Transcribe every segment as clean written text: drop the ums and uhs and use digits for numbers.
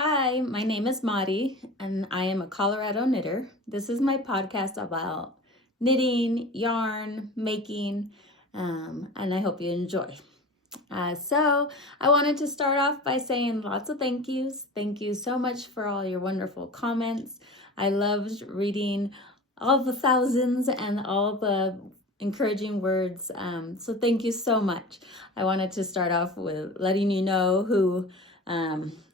Hi, my name is Mari, and I am a Colorado knitter. This is my podcast about knitting, yarn, making, and I hope you enjoy. So I wanted to start off by saying lots of thank yous. Thank you so much for all your wonderful comments. I loved reading all the thousands and all the encouraging words. So thank you so much. I wanted to start off with letting you know who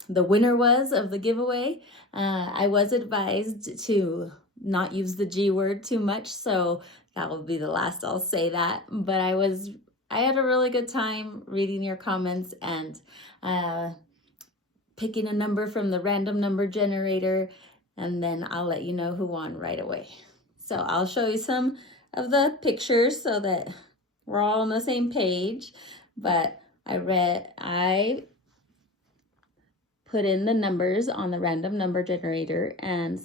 the winner was of the giveaway. I was advised to not use the G word too much, so that will be the last I'll say that. But I had a really good time reading your comments and picking a number from the random number generator, and then I'll let you know who won right away. So I'll show you some of the pictures so that we're all on the same page. But I put in the numbers on the random number generator, and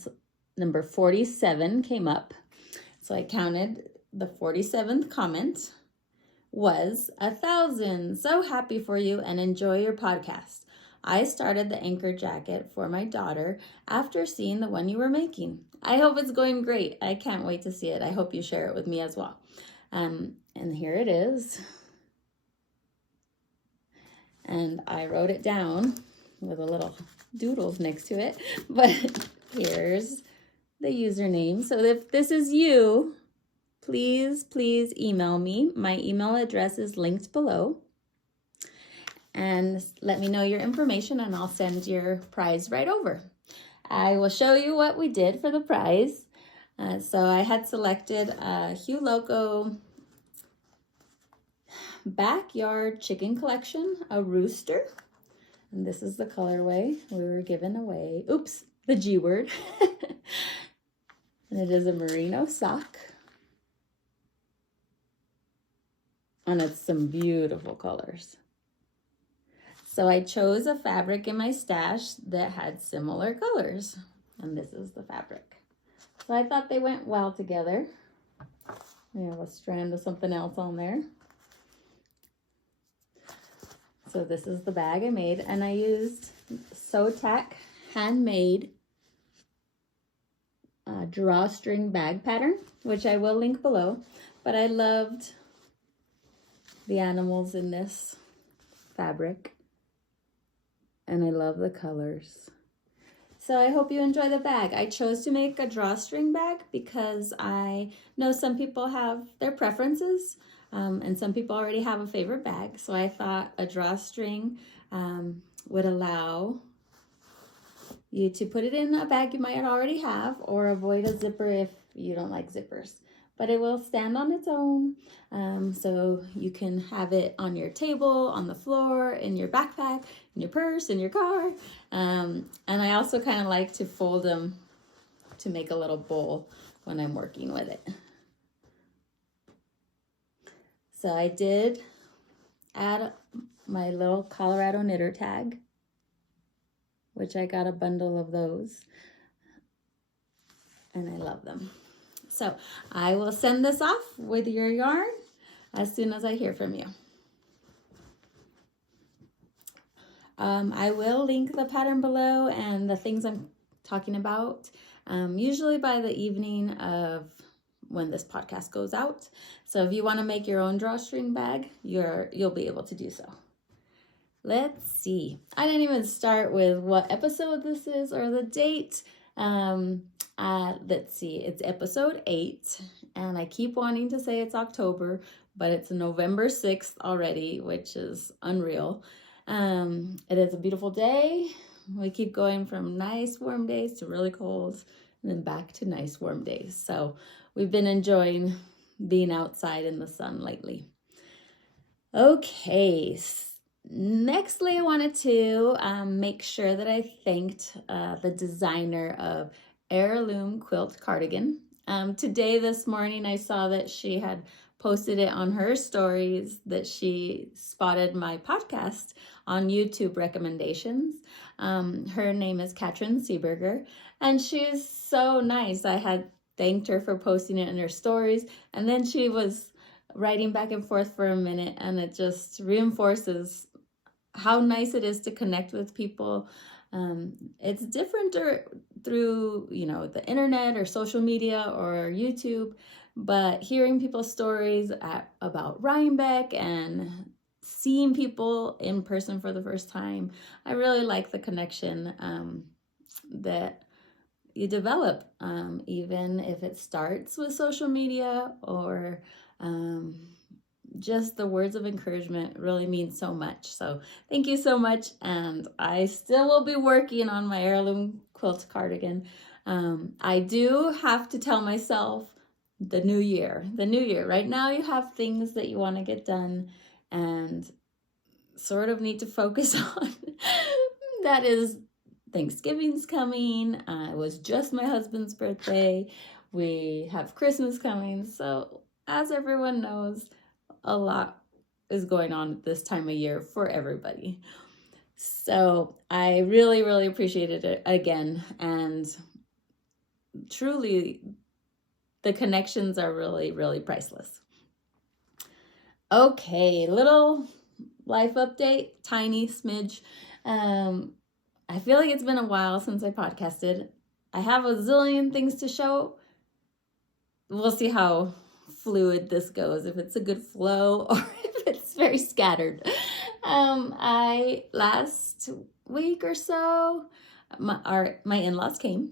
number 47 came up. So I counted the 47th comment was 1,000. So happy for you and enjoy your podcast. I started the anchor jacket for my daughter after seeing the one you were making. I hope it's going great. I can't wait to see it. I hope you share it with me as well. And here it is. And I wrote it down with a little doodles next to it, but here's the username. So if this is you, please email me. My email address is linked below, and let me know your information and I'll send your prize right over. I will show you what we did for the prize. So I had selected a Hue Loco Backyard Chicken Collection, a rooster. And this is the colorway we were given away. Oops, the G word. And it is a merino sock. And it's some beautiful colors. So I chose a fabric in my stash that had similar colors. And this is the fabric. So I thought they went well together. We have a strand of something else on there. So this is the bag I made, and I used Tack handmade drawstring bag pattern, which I will link below. But I loved the animals in this fabric, and I love the colors. So I hope you enjoy the bag. I chose to make a drawstring bag because I know some people have their preferences. And some people already have a favorite bag. So I thought a drawstring would allow you to put it in a bag you might already have, or avoid a zipper if you don't like zippers. But it will stand on its own. So you can have it on your table, on the floor, in your backpack, in your purse, in your car. And I also kind of like to fold them to make a little bowl when I'm working with it. So I did add my little Colorado knitter tag, which I got a bundle of those, and I love them. So I will send this off with your yarn as soon as I hear from you. I will link the pattern below and the things I'm talking about, usually by the evening of when this podcast goes out. So if you want to make your own drawstring bag, you'll be able to do so. Let's see. I didn't even start with what episode this is or the date. Let's see. It's episode 8, and I keep wanting to say it's October, but it's November 6th already, which is unreal. It is a beautiful day. We keep going from nice warm days to really cold, and then back to nice warm days. So we've been enjoying being outside in the sun lately. Okay, nextly I wanted to make sure that I thanked the designer of Heirloom Quilt Cardigan. This morning, I saw that she had posted it on her stories that she spotted my podcast on YouTube recommendations. Her name is Katrin Seeberger, and she's so nice. I had thanked her for posting it in her stories, and then she was writing back and forth for a minute, and it just reinforces how nice it is to connect with people. It's different through, you know, the internet or social media or YouTube, but hearing people's stories about Rhinebeck and seeing people in person for the first time, I really like the connection that you develop, even if it starts with social media or just the words of encouragement really mean so much. So thank you so much. And I still will be working on my heirloom quilt cardigan. I do have to tell myself the new year. Right now you have things that you want to get done and sort of need to focus on. That is, Thanksgiving's coming. It was just my husband's birthday. We have Christmas coming. So as everyone knows, a lot is going on at this time of year for everybody. So I really, really appreciated it again. And truly, the connections are really, really priceless. Okay, little life update, tiny smidge. I feel like it's been a while since I podcasted. I have a zillion things to show. We'll see how fluid this goes, if it's a good flow or if it's very scattered. Last week or so, my in-laws came.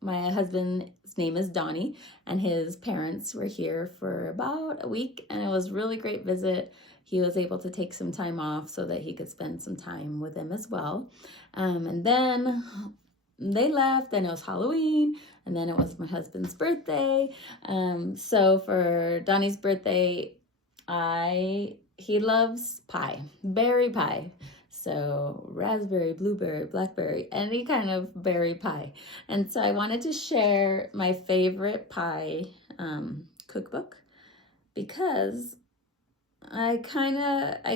My husband's name is Donnie, and his parents were here for about a week, and it was a really great visit. He was able to take some time off so that he could spend some time with them as well. And then they left, then it was Halloween, and then it was my husband's birthday. So for Donnie's birthday, he loves pie, berry pie. So raspberry, blueberry, blackberry, any kind of berry pie. And so I wanted to share my favorite pie cookbook, because I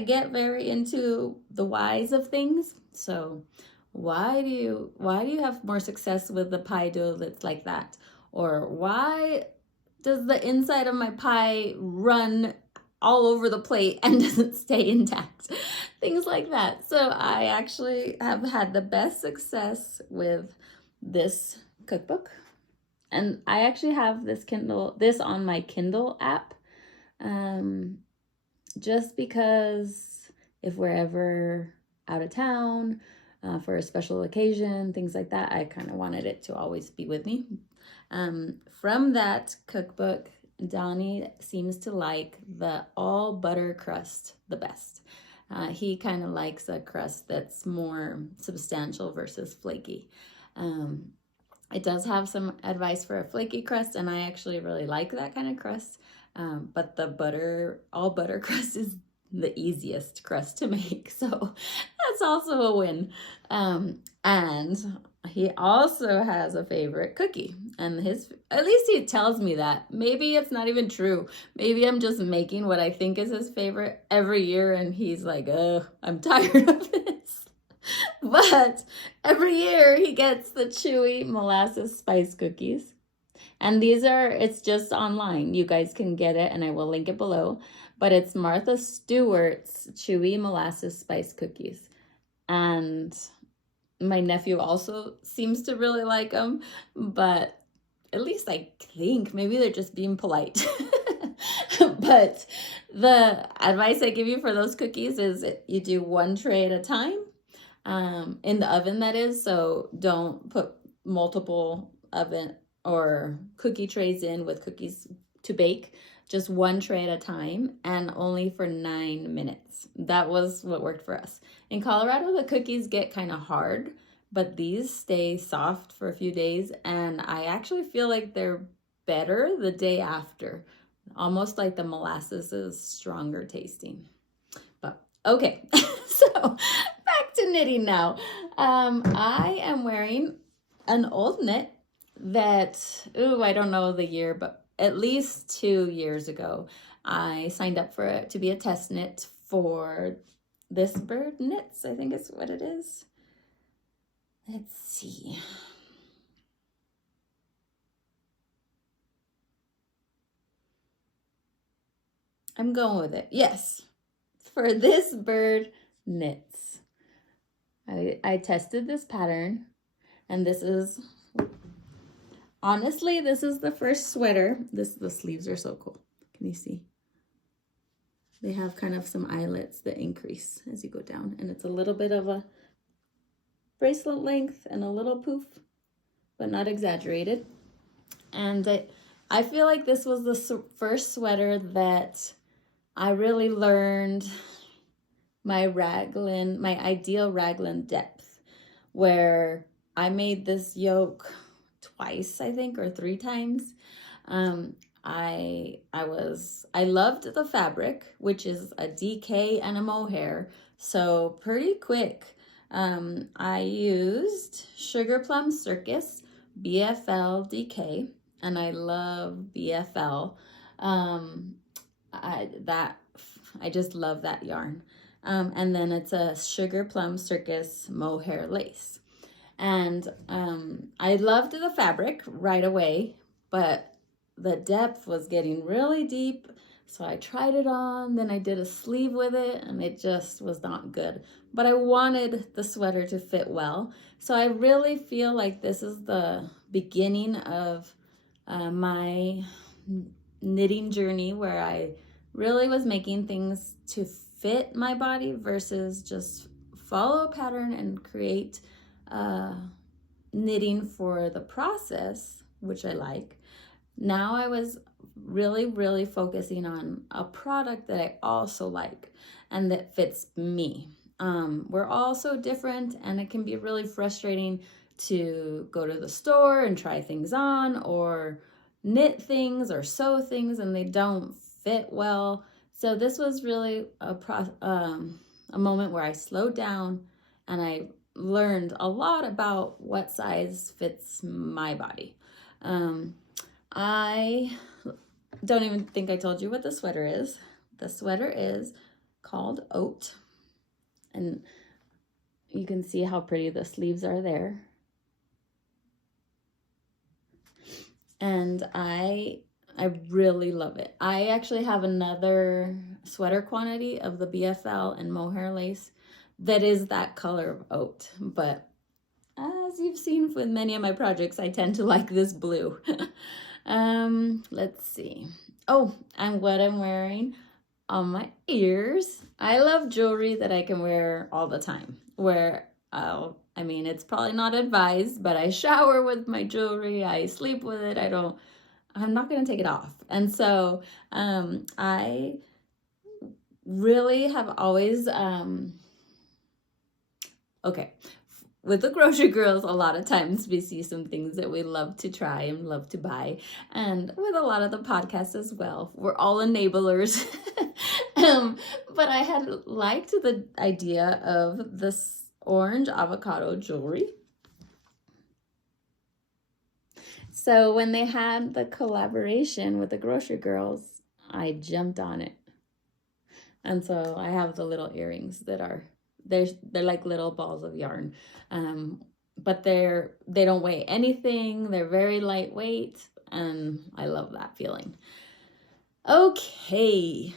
get very into the whys of things. So why do you have more success with the pie dough that's like that? Or why does the inside of my pie run all over the plate and doesn't stay intact? Things like that. So I actually have had the best success with this cookbook. And I actually have this on my Kindle app. Just because if we're ever out of town for a special occasion, things like that, I kind of wanted it to always be with me. From that cookbook, Donnie seems to like the all butter crust the best. He kind of likes a crust that's more substantial versus flaky. It does have some advice for a flaky crust, and I actually really like that kind of crust. But the all butter crust is the easiest crust to make. So that's also a win. And he also has a favorite cookie, and at least he tells me that. Maybe it's not even true. Maybe I'm just making what I think is his favorite every year, and he's like, I'm tired of this. But every year he gets the chewy molasses spice cookies. And it's just online. You guys can get it, and I will link it below. But it's Martha Stewart's Chewy Molasses Spice Cookies. And my nephew also seems to really like them, but at least I think maybe they're just being polite. But the advice I give you for those cookies is you do one tray at a time, in the oven, that is. So don't put multiple oven or cookie trays in with cookies to bake. Just one tray at a time, and only for 9 minutes. That was what worked for us. In Colorado, the cookies get kind of hard, but these stay soft for a few days, and I actually feel like they're better the day after. Almost like the molasses is stronger tasting. But okay, so back to knitting now. I am wearing an old knit that, I don't know the year, but at least 2 years ago, I signed up for it to be a test knit for This.Bird.Knits, I think is what it is. Let's see. I'm going with it. Yes, for This.Bird.Knits. Knits. I tested this pattern, and this is, honestly, this is the first sweater. The sleeves are so cool. Can you see? They have kind of some eyelets that increase as you go down, and it's a little bit of a bracelet length and a little poof, but not exaggerated. And I feel like this was the first sweater that I really learned my ideal raglan depth, where I made this yoke twice, I think, or 3 times. I loved the fabric, which is a DK and a mohair, so pretty quick. I used Sugarplum Circus BFL DK, and I love BFL. I just love that yarn. And then it's a Sugarplum Circus mohair lace. And I loved the fabric right away, but the depth was getting really deep. So I tried it on, then I did a sleeve with it, and it just was not good. But I wanted the sweater to fit well. So I really feel like this is the beginning of my knitting journey, where I really was making things to fit my body versus just follow a pattern and create knitting for the process, which I like. Now I was really focusing on a product that I also like and that fits me. We're all so different, and it can be really frustrating to go to the store and try things on, or knit things or sew things, and they don't fit well. So this was really a moment where I slowed down and I learned a lot about what size fits my body. I don't even think I told you what the sweater is. The sweater is called Oat, and you can see how pretty the sleeves are there. And I really love it. I actually have another sweater quantity of the BFL and mohair lace that is that color of oat, but as you've seen with many of my projects, I tend to like this blue. Let's see. Oh, and what I'm wearing on my ears. I love jewelry that I can wear all the time. I mean, it's probably not advised, but I shower with my jewelry. I sleep with it. I'm not going to take it off. And so I really have always, okay, with the grocery girls, a lot of times we see some things that we love to try and love to buy. And with a lot of the podcasts as well, we're all enablers. But I had liked the idea of this orange avocado jewelry. So when they had the collaboration with the grocery girls, I jumped on it. And so I have the little earrings that are, they're like little balls of yarn. But they don't weigh anything. They're very lightweight, and I love that feeling. Okay.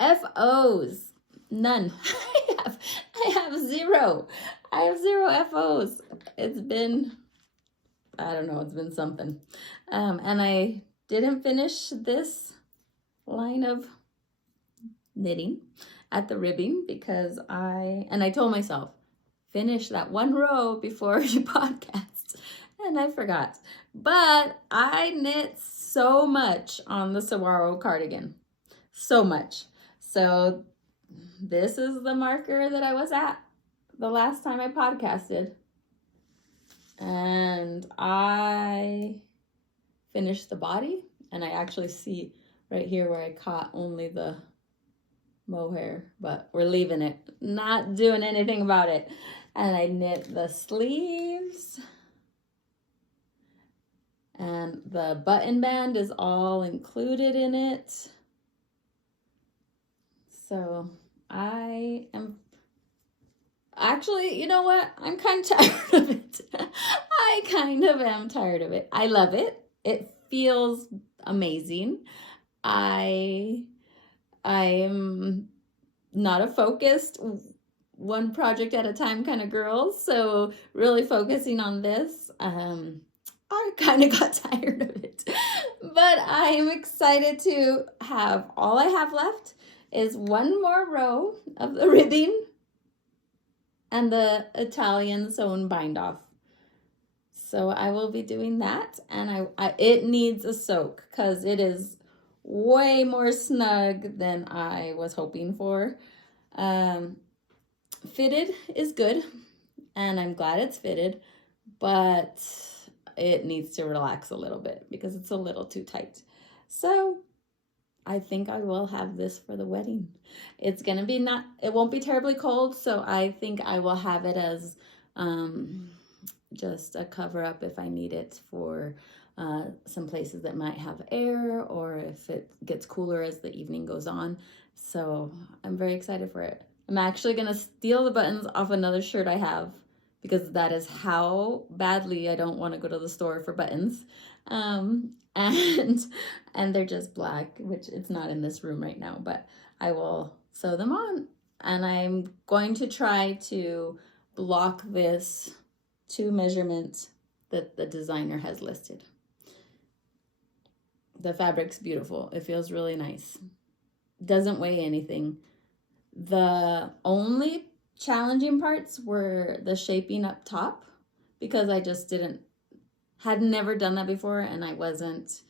FOs. None. I have zero. I have 0 FOs. It's been, I don't know, it's been something. And I didn't finish this line of knitting at the ribbing because I told myself, finish that 1 row before you podcast. And I forgot. But I knit so much on the Saguaro cardigan. So much. So this is the marker that I was at the last time I podcasted. And I finished the body, and I actually see right here where I caught only the mohair, but we're leaving it, not doing anything about it. And I knit the sleeves, and the button band is all included in it. So I am actually, you know what? I'm kind of tired of it. I kind of am tired of it. I love it. It feels amazing. I'm not a focused one project at a time kind of girl. So really focusing on this. I kind of got tired of it, but I am excited to have, all I have left is one more row of the ribbing and the Italian sewn bind off. So I will be doing that, and it needs a soak because it is way more snug than I was hoping for. Fitted is good, and I'm glad it's fitted, but it needs to relax a little bit because it's a little too tight. So I think I will have this for the wedding. It's gonna be it won't be terribly cold, so I think I will have it as just a cover up if I need it for some places that might have air, or if it gets cooler as the evening goes on. So I'm very excited for it. I'm actually gonna steal the buttons off another shirt I have, because that is how badly I don't want to go to the store for buttons. And they're just black, which it's not in this room right now, but I will sew them on. And I'm going to try to block this to measurement that the designer has listed. The fabric's beautiful. It feels really nice. Doesn't weigh anything. The only challenging parts were the shaping up top, because I just had never done that before, and I wasn't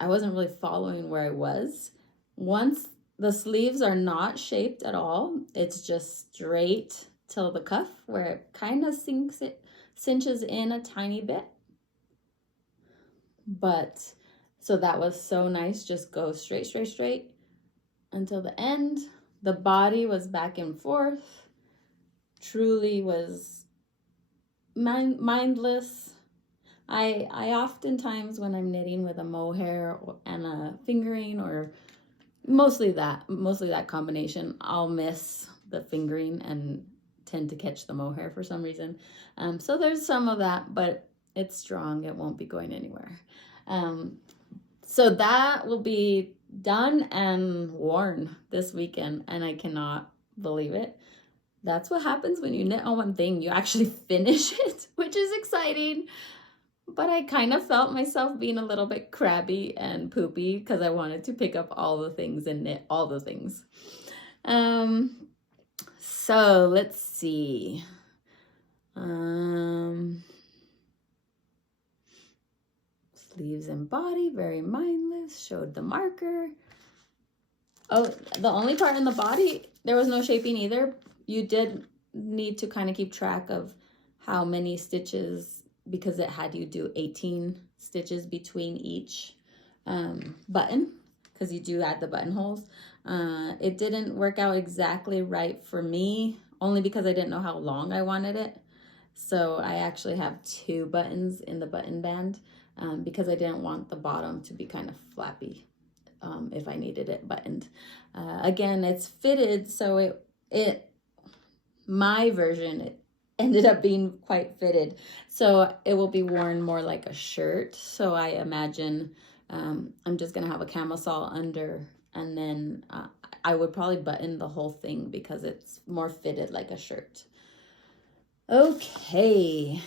really following where I was. Once the sleeves are not shaped at all, it's just straight till the cuff, where it kind of cinches in a tiny bit. But so that was so nice, just go straight until the end. The body was back and forth. Truly was mindless. I oftentimes, when I'm knitting with a mohair and a fingering, or mostly that combination, I'll miss the fingering and tend to catch the mohair for some reason. So there's some of that, but it's strong. It won't be going anywhere. So that will be done and worn this weekend, and I cannot believe it. That's what happens when you knit on one thing. You actually finish it, which is exciting. But I kind of felt myself being a little bit crabby and poopy because I wanted to pick up all the things and knit all the things. So let's see. Sleeves and body, very mindless. Showed the marker. Oh, the only part in the body, there was no shaping either. You did need to kind of keep track of how many stitches, because it had you do 18 stitches between each button, because you do add the buttonholes. It didn't work out exactly right for me, only because I didn't know how long I wanted it. So I actually have 2 buttons in the button band, because I didn't want the bottom to be kind of flappy if I needed it buttoned. Again, it's fitted, so my version, it ended up being quite fitted. So it will be worn more like a shirt. So I imagine I'm just gonna have a camisole under, and then I would probably button the whole thing because it's more fitted like a shirt. Okay.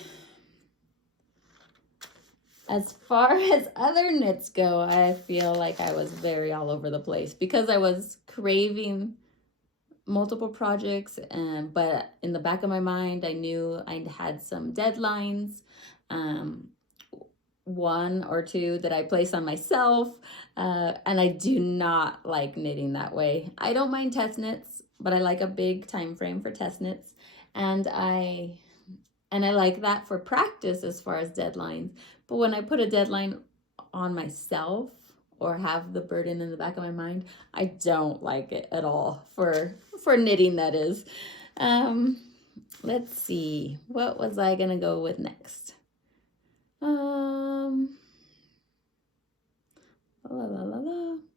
As far as other knits go, I feel like I was very all over the place because I was craving multiple projects, but in the back of my mind, I knew I had some deadlines, 1 or 2 that I placed on myself, and I do not like knitting that way. I don't mind test knits, but I like a big time frame for test knits, and I like that for practice as far as deadlines. But when I put a deadline on myself or have the burden in the back of my mind, I don't like it at all for knitting, that is. Let's see, what was I gonna go with next?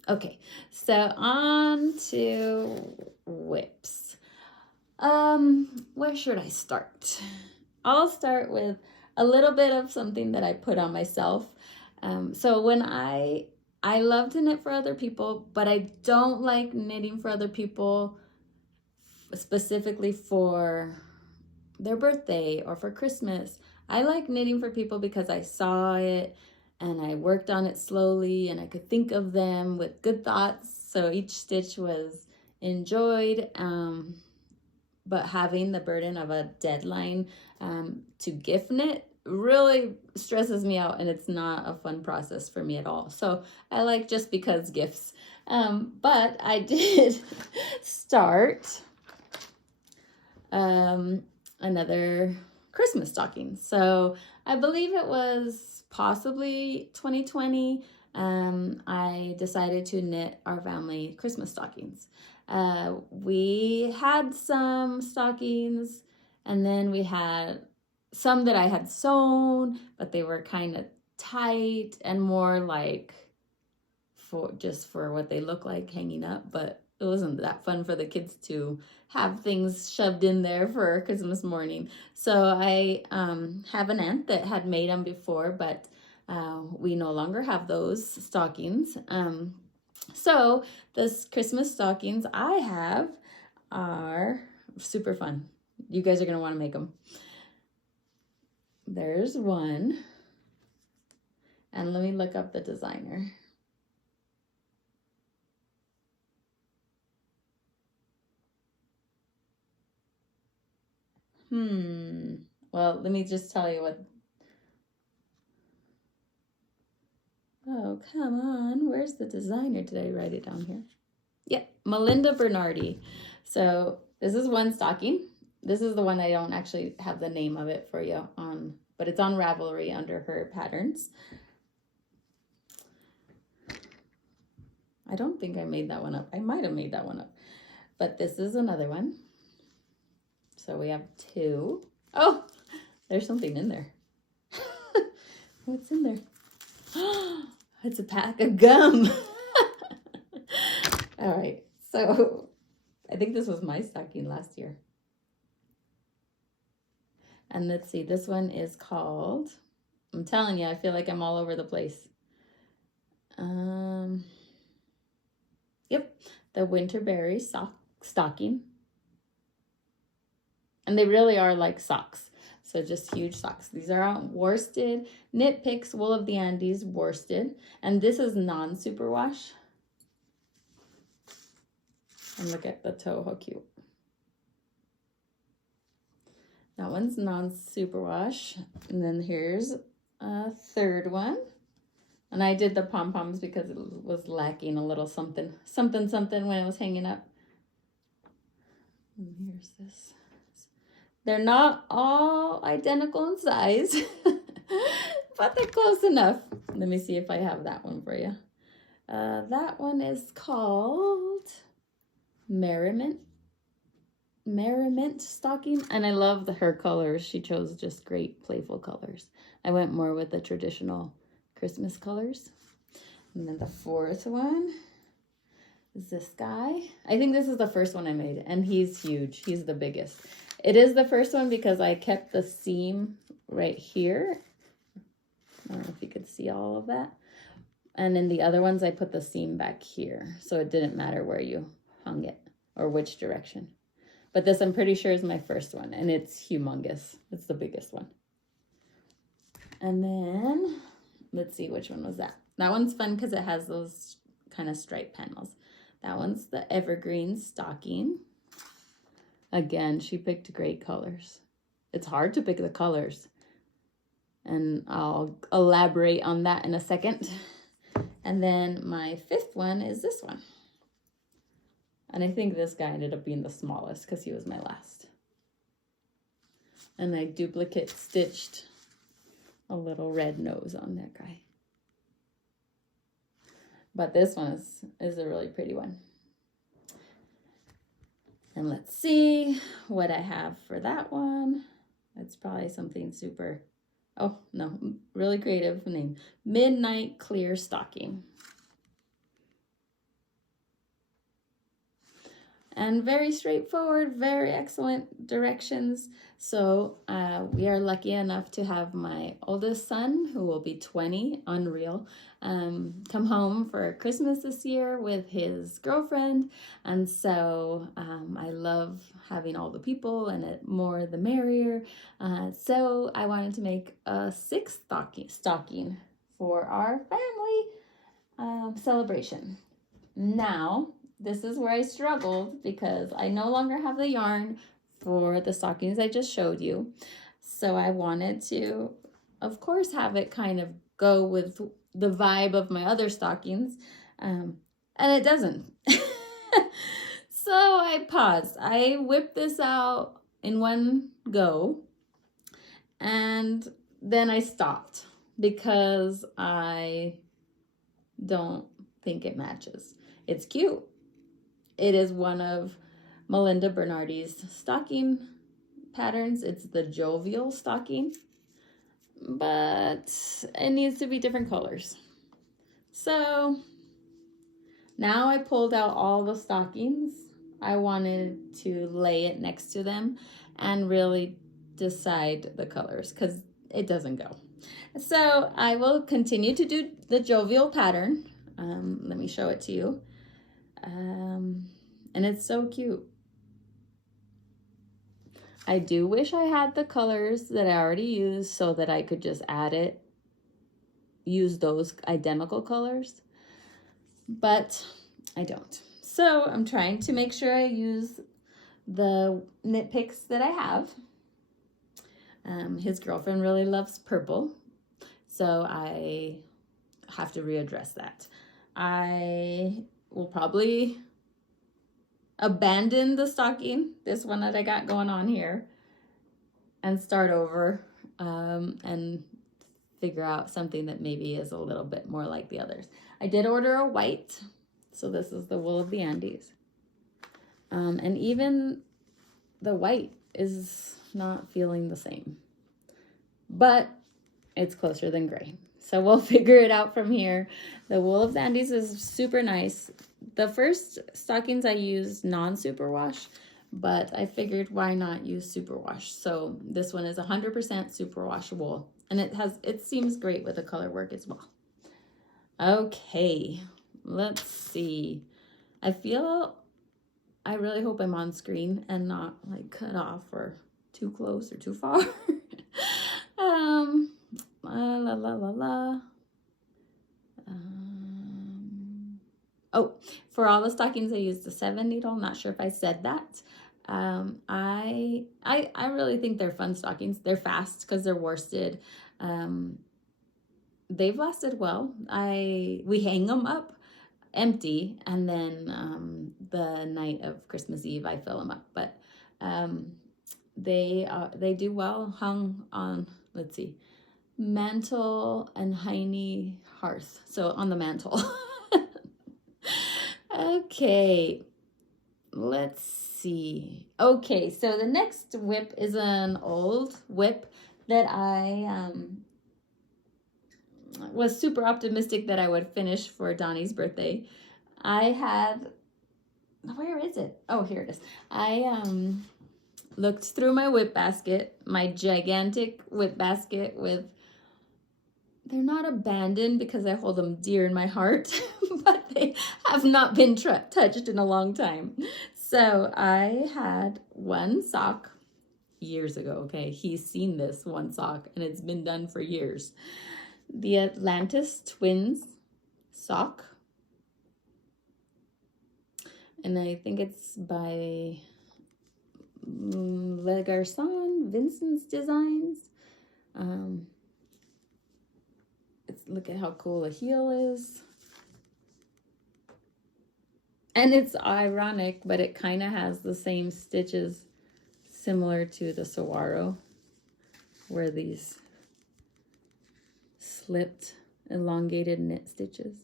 Okay, so on to whips. Where should I start? I'll start with a little bit of something that I put on myself. So when I love to knit for other people, but I don't like knitting for other people specifically for their birthday or for Christmas. I like knitting for people because I saw it and I worked on it slowly and I could think of them with good thoughts. So each stitch was enjoyed. But having the burden of a deadline to gift knit really stresses me out, and it's not a fun process for me at all. So I like just because gifts. But I did start another Christmas stocking. So I believe it was possibly 2020. I decided to knit our family Christmas stockings. We had some stockings, and then we had some that I had sewn, but they were kind of tight and more like for what they look like hanging up, but it wasn't that fun for the kids to have things shoved in there for Christmas morning. So I have an aunt that had made them before, but we no longer have those stockings. So this Christmas stockings I have are super fun. You guys are going to want to make them. There's one. And let me look up the designer. Well, let me just tell you what. Oh, come on. Where's the designer? Did I write it down here? Yep, Melinda Bernardi. So this is one stocking. This is the one I don't actually have the name of it for you on, but it's on Ravelry under her patterns. I don't think I made that one up. I might have made that one up, but this is another one. So we have two. Oh, there's something in there. What's in there? It's a pack of gum. All right, so I think this was my stocking last year. And let's see, this one is called, I'm telling you, I feel like I'm all over the place. Yep, the Winterberry stocking. And they really are like socks. So just huge socks. These are worsted, Knit Picks, Wool of the Andes, worsted. And this is non-superwash. And look at the toe, how cute. That one's non-superwash. And then here's a third one. And I did the pom-poms because it was lacking a little something when it was hanging up. And here's this. They're not all identical in size, but they're close enough. Let me see if I have that one for you. That one is called Merriment stocking, and I love her colors. She chose just great playful colors. I went more with the traditional Christmas colors. And then the fourth one is this guy. I think this is the first one I made, and he's huge. He's the biggest. It is the first one because I kept the seam right here. I don't know if you could see all of that. And in the other ones, I put the seam back here. So it didn't matter where you hung it or which direction. But this, I'm pretty sure, is my first one. And it's humongous. It's the biggest one. And then, let's see, which one was that? That one's fun because it has those kind of stripe panels. That one's the Evergreen stocking. Again, she picked great colors. It's hard to pick the colors. And I'll elaborate on that in a second. And then my fifth one is this one. And I think this guy ended up being the smallest because he was my last. And I duplicate stitched a little red nose on that guy. But this one is a really pretty one. And let's see what I have for that one. It's probably something super, oh no, really creative name. Midnight Clear Stocking. and very straightforward, very excellent directions. So we are lucky enough to have my oldest son, who will be 20, unreal, come home for Christmas this year with his girlfriend. And so I love having all the people, and it more the merrier. So I wanted to make a 6th stocking for our family celebration. Now, this is where I struggled because I no longer have the yarn for the stockings I just showed you. So I wanted to, of course, have it kind of go with the vibe of my other stockings, and it doesn't. So I paused. I whipped this out in one go, and then I stopped because I don't think it matches. It's cute. It is one of Melinda Bernardi's stocking patterns. It's the jovial stocking, but it needs to be different colors. So now I pulled out all the stockings. I wanted to lay it next to them and really decide the colors because it doesn't go. So I will continue to do the jovial pattern. Let me show it to you. And it's so cute. I do wish I had the colors that I already used so that I could just use those identical colors, but I don't. So I'm trying to make sure I use the knit picks that I have. His girlfriend really loves purple, so I have to readdress that. I will probably abandon the stocking, this one that I got going on here, and start over and figure out something that maybe is a little bit more like the others. I did order a white, so this is the wool of the Andes. And even the white is not feeling the same, but it's closer than gray. So we'll figure it out from here. The wool of the Andes is super nice. The first stockings I used non-superwash, but I figured why not use superwash. So this one is 100% superwash wool, and it seems great with the color work as well. Okay, let's see. I really hope I'm on screen and not like cut off or too close or too far. Oh, for all the stockings I used the 7 needle. I'm not sure if I said that. I really think they're fun stockings. They're fast because they're worsted. They've lasted well. We hang them up empty, and then the night of Christmas Eve I fill them up. But they do well hung on, let's see, mantle and hiney hearth. So on the mantle. Okay, let's see. Okay, so the next whip is an old whip that I was super optimistic that I would finish for Donnie's birthday. Where is it? Oh, here it is. I looked through my whip basket, my gigantic whip basket they're not abandoned because I hold them dear in my heart, but they have not been touched in a long time. So I had one sock years ago, okay? He's seen this one sock, and it's been done for years. The Atlantis Twins sock. And I think it's by Le Garçon, Vincent's Designs. Look at how cool the heel is. And it's ironic, but it kind of has the same stitches similar to the Saguaro, where these slipped, elongated knit stitches.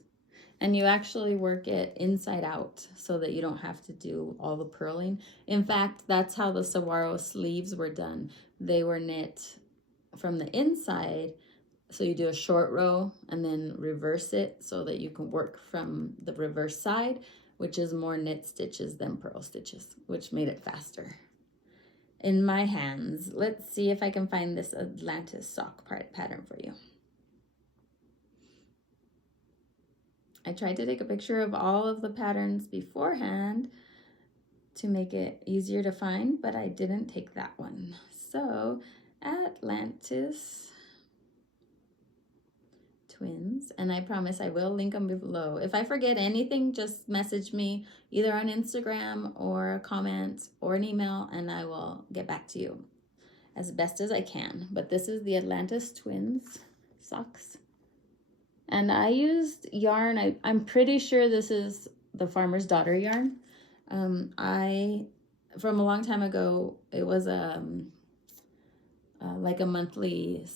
And you actually work it inside out so that you don't have to do all the purling. In fact, that's how the Saguaro sleeves were done. They were knit from the inside. So you do a short row and then reverse it so that you can work from the reverse side which is more knit stitches than purl stitches, which made it faster. In my hands, let's see if I can find this Atlantis sock pattern for you. I tried to take a picture of all of the patterns beforehand to make it easier to find, but I didn't take that one. So Atlantis twins, and I promise I will link them below. If I forget anything, just message me either on Instagram or a comment or an email, and I will get back to you as best as I can. But this is the Atlantis twins socks. And I used yarn, I'm pretty sure this is the Farmer's Daughter yarn. From a long time ago, it was like a monthly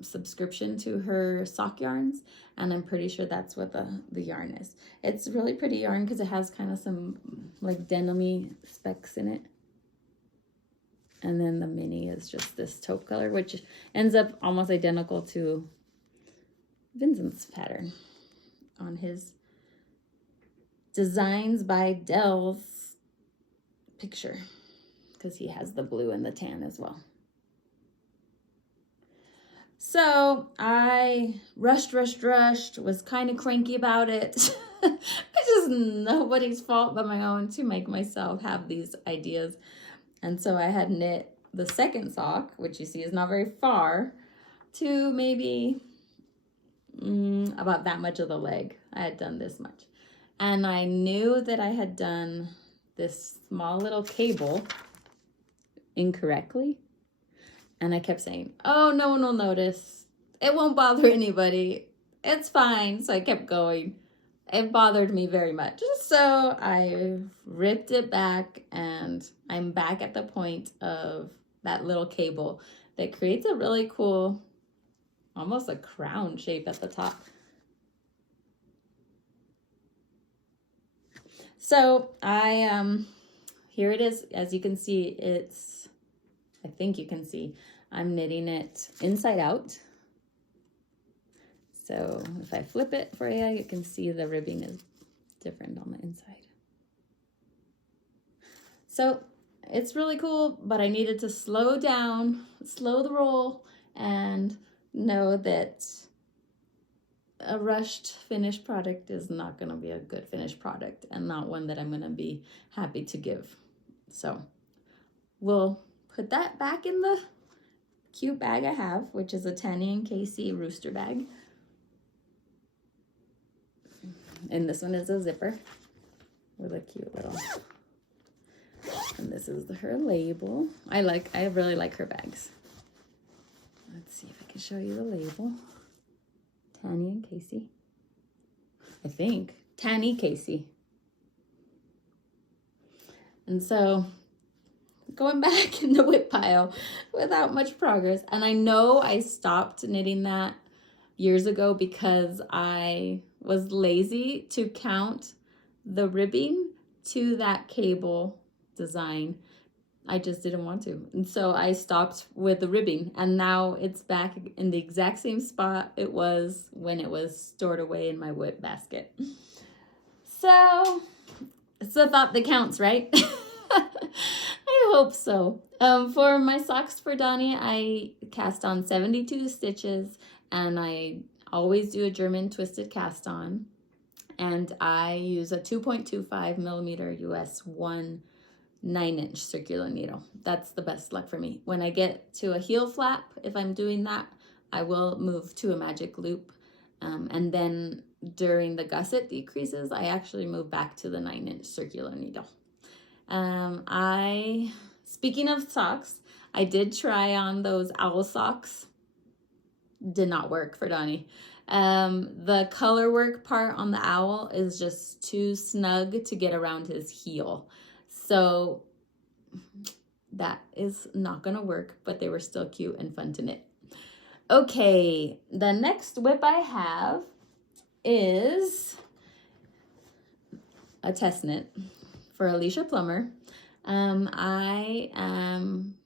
subscription to her sock yarns, and I'm pretty sure that's what the yarn is. It's really pretty yarn because it has kind of some like denim-y specks in it. And then the mini is just this taupe color, which ends up almost identical to Vincent's pattern on his Designs by Delz picture, because he has the blue and the tan as well. So I rushed, was kind of cranky about it. It's just nobody's fault but my own to make myself have these ideas. And so I had knit the second sock, which you see is not very far, to maybe about that much of the leg. I had done this much. And I knew that I had done this small little cable incorrectly. And I kept saying, oh, no one will notice. It won't bother anybody. It's fine. So I kept going. It bothered me very much. So I ripped it back, and I'm back at the point of that little cable that creates a really cool, almost a crown shape at the top. So here it is. As you can see, I think you can see, I'm knitting it inside out. So if I flip it for you, you can see the ribbing is different on the inside. So it's really cool, but I needed to slow down, slow the roll, and know that a rushed finished product is not going to be a good finished product, and not one that I'm going to be happy to give. So we'll put that back in the cute bag I have, which is a Tanny and Casey rooster bag. And this one is a zipper with a cute little, and this is her label. I really like her bags. Let's see if I can show you the label. Tanny and Casey. I think. Tanny Casey. And so going back in the whip pile without much progress. And I know I stopped knitting that years ago because I was lazy to count the ribbing to that cable design. I just didn't want to. And so I stopped with the ribbing, and now it's back in the exact same spot it was when it was stored away in my whip basket. So it's the thought that counts, right? I hope so. For my socks for Donnie, I cast on 72 stitches, and I always do a German twisted cast on, and I use a 2.25 millimeter US 9-inch circular needle. That's the best luck for me. When I get to a heel flap, if I'm doing that, I will move to a magic loop. And then during the gusset decreases, I actually move back to the 9-inch circular needle. Speaking of socks, I did try on those owl socks. Did not work for Donnie. The color work part on the owl is just too snug to get around his heel. So that is not gonna work, but they were still cute and fun to knit. Okay, the next whip I have is a test knit for Alicia Plummer. I am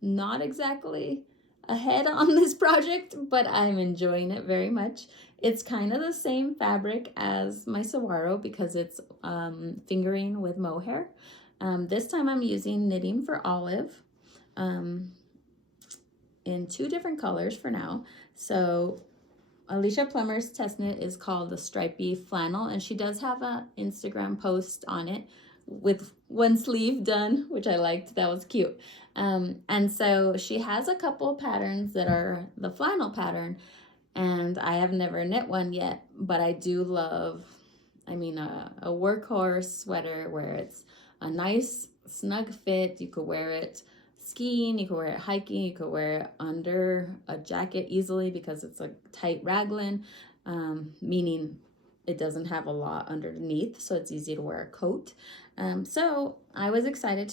not exactly ahead on this project, but I'm enjoying it very much. It's kind of the same fabric as my Saguaro because it's fingering with mohair. This time I'm using Knitting for Olive in 2 different colors for now. So Alicia Plummer's test knit is called the Stripey Flannel, and she does have an Instagram post on it with 1 sleeve done, which I liked. That was cute. And so she has a couple patterns that are the flannel pattern, and I have never knit one yet, but I do love, I mean, a workhorse sweater where it's a nice snug fit. You could wear it skiing, you could wear it hiking, you could wear it under a jacket easily because it's a tight raglan, meaning it doesn't have a lot underneath, so it's easy to wear a coat. So I was excited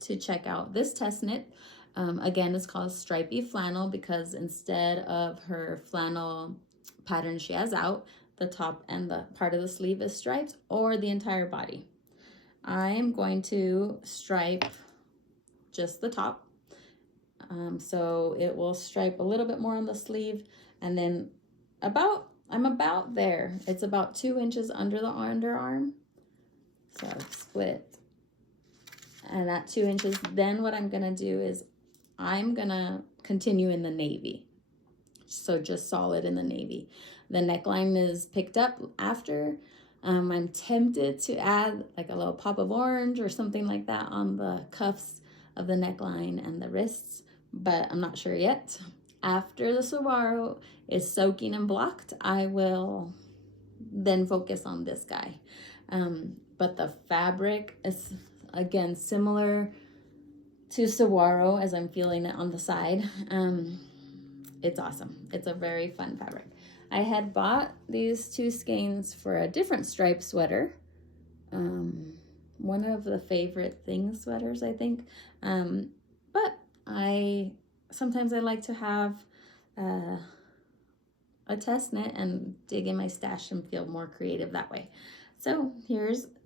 to check out this test knit. Again, it's called Stripey Flannel because instead of her flannel pattern she has out, the top and the part of the sleeve is striped, or the entire body. I'm going to stripe just the top. So it will stripe a little bit more on the sleeve, and then I'm about there. It's about 2 inches under the underarm. So I've split. And at 2 inches, then what I'm gonna do is I'm gonna continue in the navy. So just solid in the navy. The neckline is picked up after. I'm tempted to add like a little pop of orange or something like that on the cuffs of the neckline and the wrists, but I'm not sure yet. After the Saguaro is soaking and blocked, I will then focus on this guy. But the fabric is, again, similar to Saguaro as I'm feeling it on the side. It's awesome. It's a very fun fabric. I had bought these 2 skeins for a different stripe sweater. One of the favorite things sweaters, I think. But sometimes I like to have a test knit and dig in my stash and feel more creative that way. So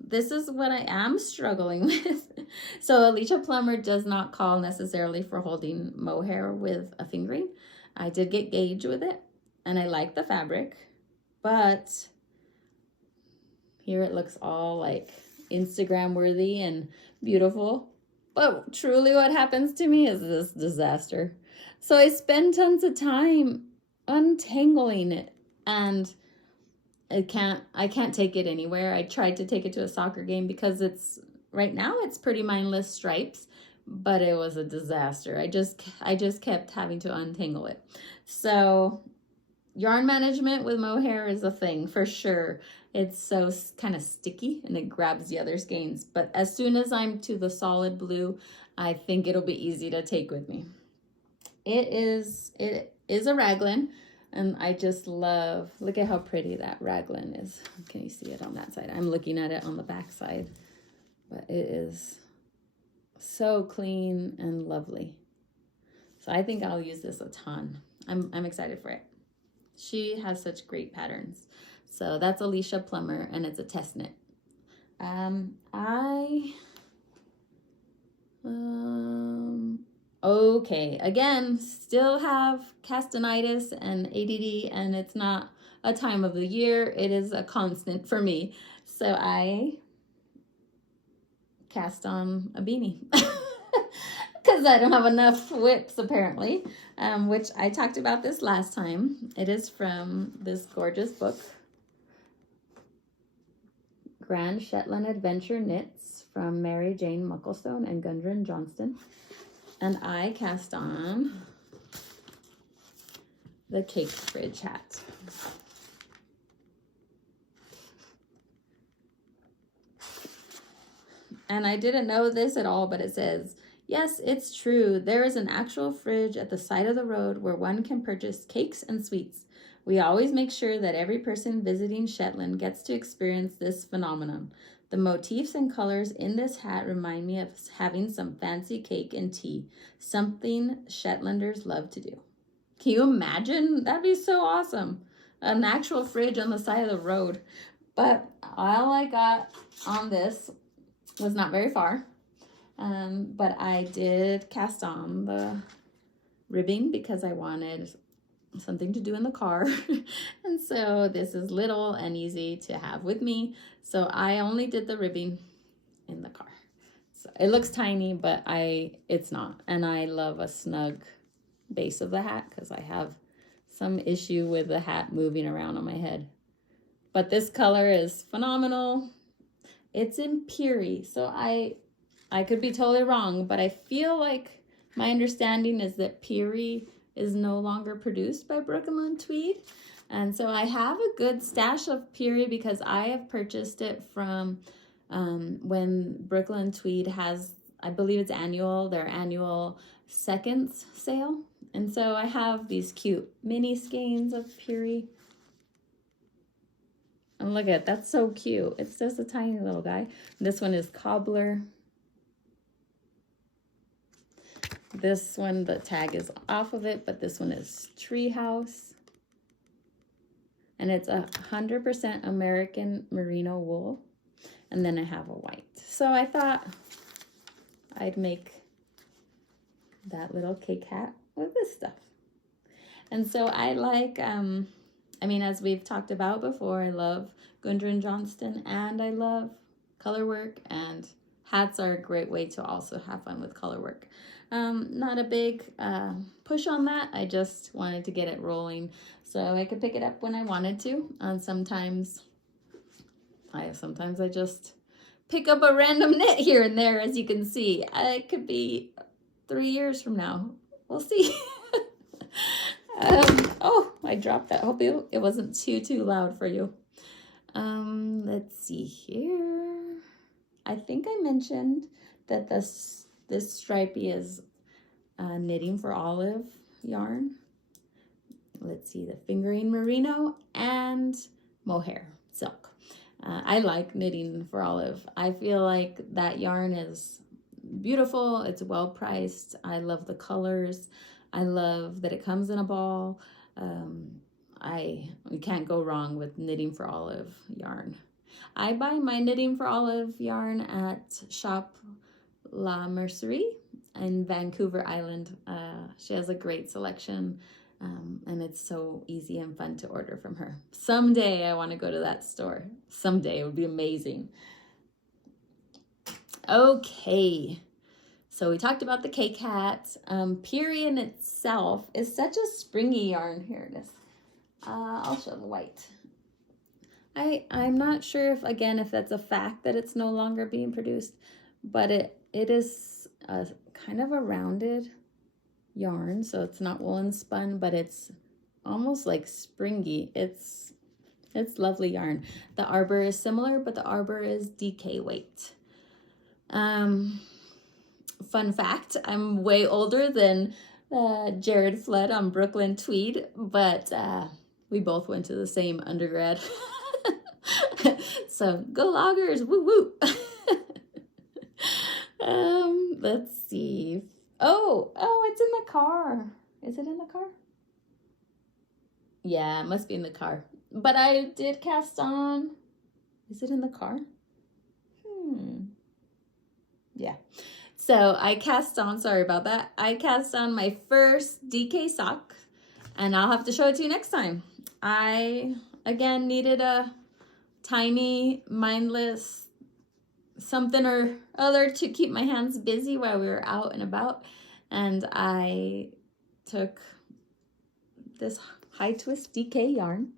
this is what I am struggling with. So Alicia Plummer does not call necessarily for holding mohair with a fingering. I did get gauge with it, and I like the fabric, but here it looks all like Instagram worthy and beautiful. But truly what happens to me is this disaster. So I spend tons of time untangling it, and I can't take it anywhere. I tried to take it to a soccer game because right now it's pretty mindless stripes, but it was a disaster. I just kept having to untangle it. So yarn management with mohair is a thing for sure. It's so kind of sticky and it grabs the other skeins. But as soon as I'm to the solid blue, I think it'll be easy to take with me. It is a raglan, and I just love, look at how pretty that raglan is. Can you see it on that side? I'm looking at it on the back side, but it is so clean and lovely. So I think I'll use this a ton. I'm excited for it. She has such great patterns. So that's Alicia Plummer, and it's a test knit. Okay, again, still have castanitis and ADD, and it's not a time of the year. It is a constant for me. So I cast on a beanie because I don't have enough whips apparently, which I talked about this last time. It is from this gorgeous book, Grand Shetland Adventure Knits from Mary Jane Mucklestone and Gudron Johnston. And I cast on the cake fridge hat. And I didn't know this at all, but it says, yes, it's true. There is an actual fridge at the side of the road where one can purchase cakes and sweets. We always make sure that every person visiting Shetland gets to experience this phenomenon. The motifs and colors in this hat remind me of having some fancy cake and tea, something Shetlanders love to do. Can you imagine? That'd be so awesome. An actual fridge on the side of the road. But all I got on this was not very far. But I did cast on ribbing because I wanted something to do in the car. And so this is little and easy to have with me. So I only did the ribbing in the car. So it looks tiny, but it's not. And I love a snug base of the hat because I have some issue with the hat moving around on my head. But this color is phenomenal. It's in Peerie, so I could be totally wrong, but I feel like my understanding is that Peerie is no longer produced by Brooklyn Tweed. And so I have a good stash of Peerie because I have purchased it from when Brooklyn Tweed has, I believe it's their annual seconds sale. And so I have these cute mini skeins of Peerie. And look at, that's so cute. It's just a tiny little guy. This one is Cobbler. This one, the tag is off of it, but this one is Treehouse. And it's 100% American merino wool. And then I have a white. So I thought I'd make that little cake hat with this stuff. And so I like, I mean, as we've talked about before, I love Gudron Johnston and I love color work, and hats are a great way to also have fun with color work. Not a big push on that. I just wanted to get it rolling so I could pick it up when I wanted to. And sometimes I just pick up a random knit here and there, as you can see. It could be 3 years from now. We'll see. Oh, I dropped that. Hope it wasn't too loud for you. Let's see here. I think I mentioned that this Stripey is knitting for olive yarn. Let's see, the fingering merino and mohair silk. I like knitting for olive. I feel like that yarn is beautiful. It's well priced. I love the colors. I love that it comes in a ball. You can't go wrong with knitting for olive yarn. I buy my knitting for olive yarn at Shop La Mercerie in Vancouver Island. She has a great selection, and it's so easy and fun to order from her. Someday I want to go to that store. Someday, it would be amazing. Okay, so we talked about the cake hat. Peerie in itself is such a springy yarn. Here it is. I'll show the white. I'm not sure if that's a fact that it's no longer being produced, but it is a kind of a rounded yarn, so it's not woolen spun, but it's almost like springy. It's lovely yarn. The arbor is similar, but the arbor is DK weight. Fun fact, I'm way older than Jared Flood on Brooklyn Tweed, but we both went to the same undergrad. So go Loggers, woo woo. Let's see. Oh, it's in the car. Is it in the car? Yeah, it must be in the car. But I did cast on. Is it in the car? Yeah. So I cast on, sorry about that. I cast on my first DK sock, and I'll have to show it to you next time. I, again, needed a tiny, mindless something or other to keep my hands busy while we were out and about. And I took this high twist DK yarn.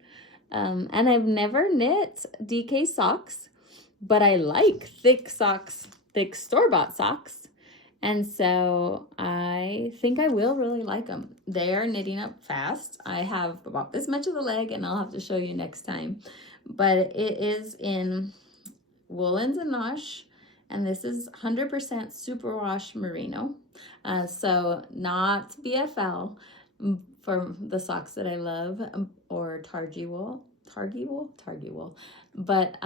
And I've never knit DK socks, but I like thick socks, thick store-bought socks. And so I think I will really like them. They are knitting up fast. I have about this much of the leg, and I'll have to show you next time. But it is in Woolens and Nosh, and this is 100% superwash merino. So not BFL for the socks that I love, or Targy wool, but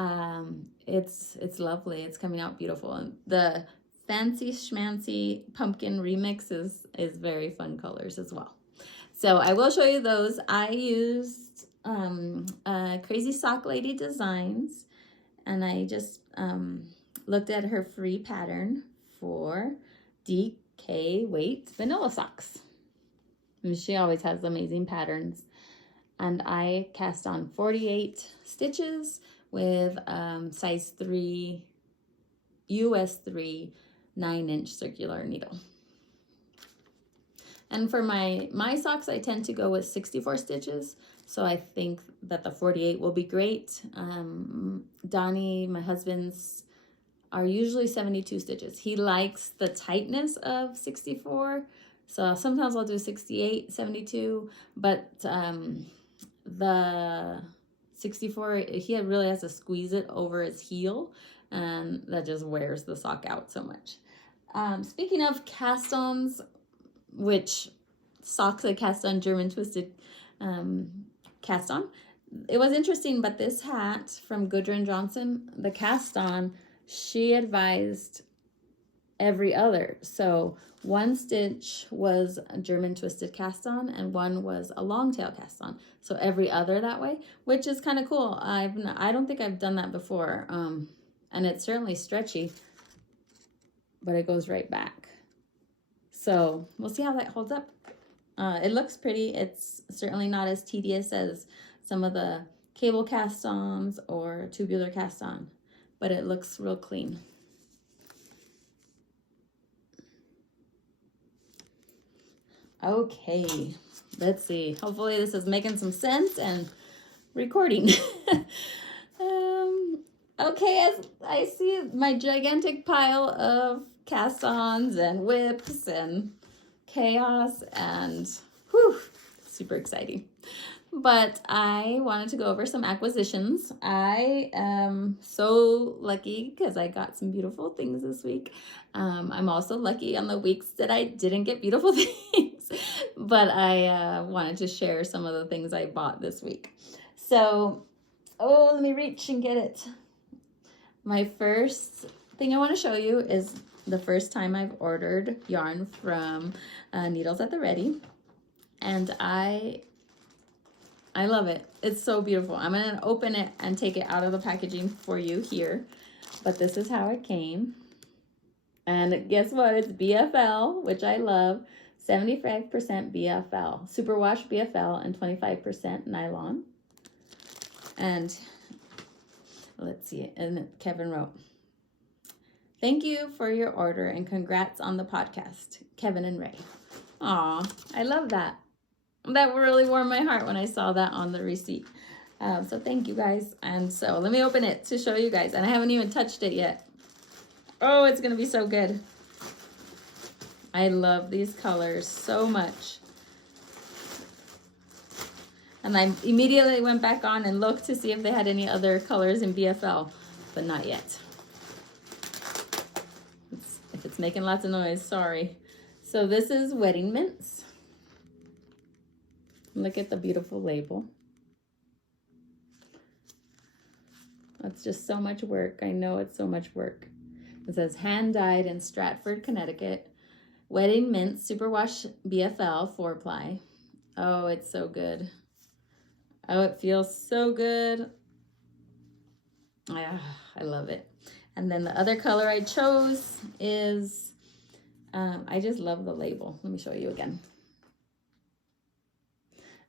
it's lovely. It's coming out beautiful, and the fancy schmancy pumpkin remix is very fun colors as well. So I will show you those. I used Crazy Sock Lady Designs, and I just looked at her free pattern for DK weight vanilla socks. And she always has amazing patterns. And I cast on 48 stitches with size 3, US 3, 9-inch circular needle. And for my socks, I tend to go with 64 stitches. So I think that the 48 will be great. Donnie, my husband's, are usually 72 stitches. He likes the tightness of 64. So sometimes I'll do 68, 72, but the 64, he really has to squeeze it over his heel, and that just wears the sock out so much. Speaking of cast-ons, which socks I cast on, German twisted cast on, it was interesting, but this hat from Gudron Johnston, the cast on, she advised every other. So one stitch was a German twisted cast on and one was a long tail cast on. So every other that way, which is kind of cool. I don't think I've done that before. And it's certainly stretchy, but it goes right back. So we'll see how that holds up. It looks pretty. It's certainly not as tedious as some of the cable cast-ons or tubular cast-on, but it looks real clean. Okay, let's see. Hopefully this is making some sense and recording. Okay, as I see my gigantic pile of cast-ons and whips and chaos, and whew, super exciting. But I wanted to go over some acquisitions. I am so lucky because I got some beautiful things this week. I'm also lucky on the weeks that I didn't get beautiful things, but I wanted to share some of the things I bought this week. So, oh, let me reach and get it. My first thing I want to show you is the first time I've ordered yarn from Needles at the Ready, and I love it. It's so beautiful. I'm going to open it and take it out of the packaging for you here, but this is how it came. And guess what? It's BFL, which I love. 75% BFL, superwash BFL, and 25% nylon. And let's see, and Kevin wrote, "Thank you for your order and congrats on the podcast, Kevin and Ray." Aw, I love that. That really warmed my heart when I saw that on the receipt. So thank you guys. And so let me open it to show you guys. And I haven't even touched it yet. Oh, it's going to be so good. I love these colors so much. And I immediately went back on and looked to see if they had any other colors in BFL, but not yet. If it's making lots of noise, sorry. So this is Wedding Mints. Look at the beautiful label. That's just so much work. I know it's so much work. It says hand dyed in Stratford, Connecticut. Wedding Mints Superwash BFL 4-ply. Oh, it's so good. Oh, it feels so good. I love it. And then the other color I chose is, I just love the label. Let me show you again.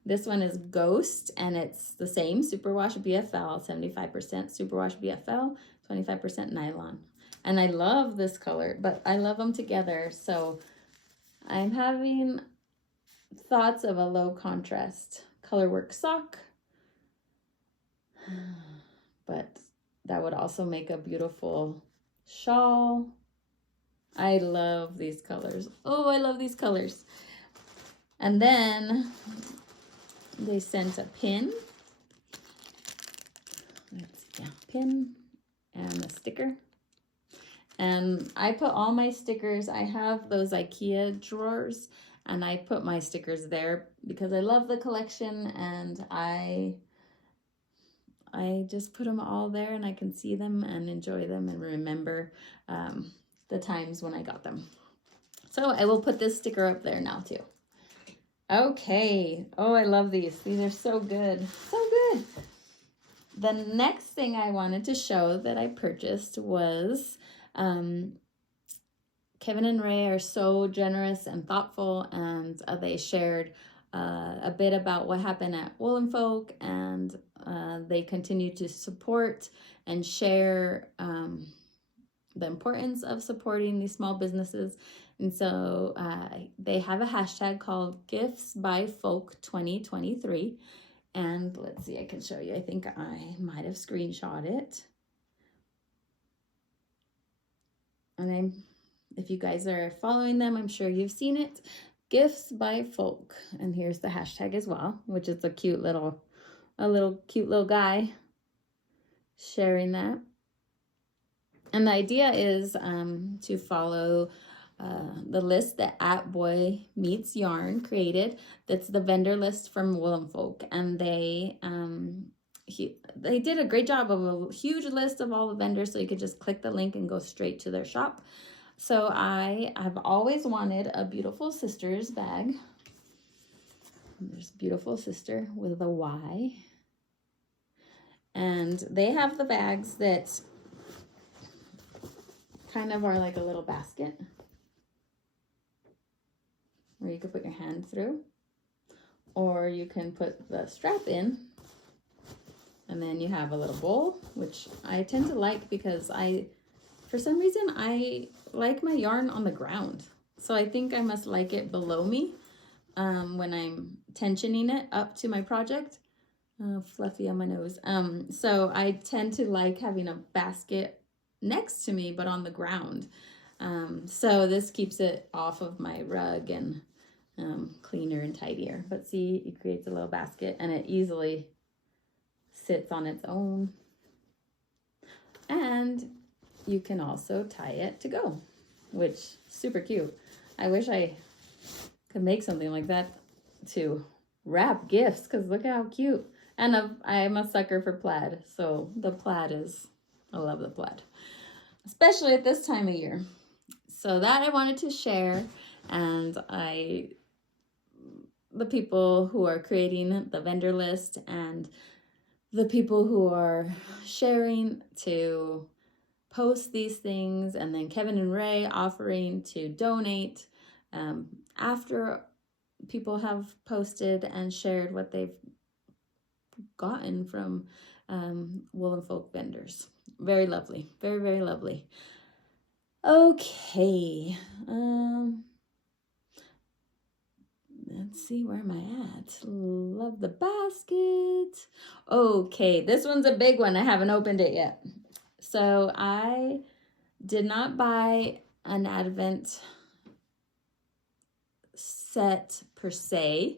This one is Ghost, and it's the same, Superwash BFL, 75% Superwash BFL, 25% nylon. And I love this color, but I love them together. So I'm having thoughts of a low contrast colorwork sock, but that would also make a beautiful shawl. I love these colors. Oh, I love these colors. And then they sent a pin. Pin and a sticker. And I put all my stickers, I have those IKEA drawers, and I put my stickers there because I love the collection, and I just put them all there, and I can see them and enjoy them and remember the times when I got them. So I will put this sticker up there now too. Okay. Oh, I love these. These are so good. So good. The next thing I wanted to show that I purchased was Kevin and Ray are so generous and thoughtful, and they shared a bit about what happened at Woolen Folk, and they continue to support and share the importance of supporting these small businesses. And so they have a hashtag called Gifts by Folk 2023. And let's see, I can show you. I think I might have screenshot it. And if you guys are following them, I'm sure you've seen it. Gifts by Folk. And here's the hashtag as well, which is a cute little guy sharing that. And the idea is to follow the list that At Boy Meets Yarn created. That's the vendor list from Woolen Folk, and they did a great job of a huge list of all the vendors, so you could just click the link and go straight to their shop. So I've always wanted a Beautiful Sisters bag. There's Beautiful Sister with a Y, and they have the bags that kind of are like a little basket where you could put your hand through, or you can put the strap in, and then you have a little bowl, which I tend to like because for some reason I like my yarn on the ground, so I think I must like it below me when I'm tensioning it up to my project. Fluffy on my nose. So I tend to like having a basket next to me but on the ground, so this keeps it off of my rug and cleaner and tidier. But see, it creates a little basket and it easily sits on its own, and you can also tie it to go, which super cute. I wish I could make something like that to wrap gifts, because look how cute. And I'm a sucker for plaid, so the plaid I love the plaid, especially at this time of year. So that I wanted to share, and the people who are creating the vendor list and the people who are sharing to post these things, and then Kevin and Ray offering to donate after people have posted and shared what they've gotten from Woolen Folk vendors. Very lovely. Very, very lovely. Okay. Let's see, where am I at? Love the basket. Okay, this one's a big one. I haven't opened it yet. So I did not buy an Advent set per se.